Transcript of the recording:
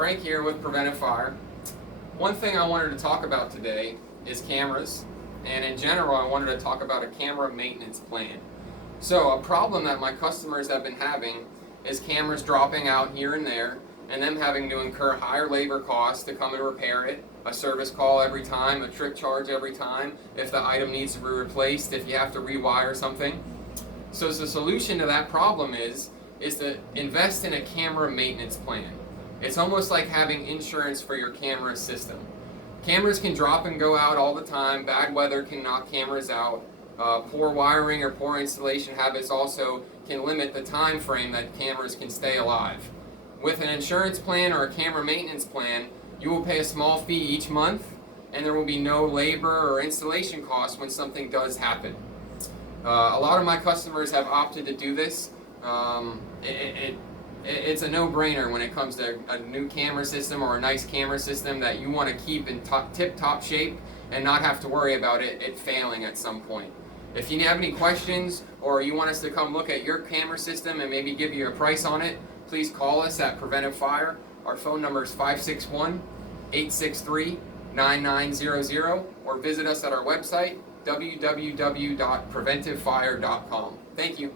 Frank here with Preventive Fire. One thing I wanted to talk about today is cameras, and in general I wanted to talk about a camera maintenance plan. So a problem that my customers have been having is cameras dropping out here and there, and them having to incur higher labor costs to come and repair it, a service call every time, a trip charge every time, if the item needs to be replaced, if you have to rewire something. So the solution to that problem is to invest in a camera maintenance plan. It's almost like having insurance for your camera system. Cameras can drop and go out all the time. Bad weather can knock cameras out. Poor wiring or poor installation habits also can limit the time frame that cameras can stay alive. With an insurance plan or a camera maintenance plan, you will pay a small fee each month, and there will be no labor or installation costs when something does happen. A lot of my customers have opted to do this. It's a no-brainer when it comes to a new camera system or a nice camera system that you want to keep in tip-top shape and not have to worry about it failing at some point. If you have any questions or you want us to come look at your camera system and maybe give you a price on it, please call us at Preventive Fire. Our phone number is 561-863-9900, or visit us at our website, www.preventivefire.com. Thank you.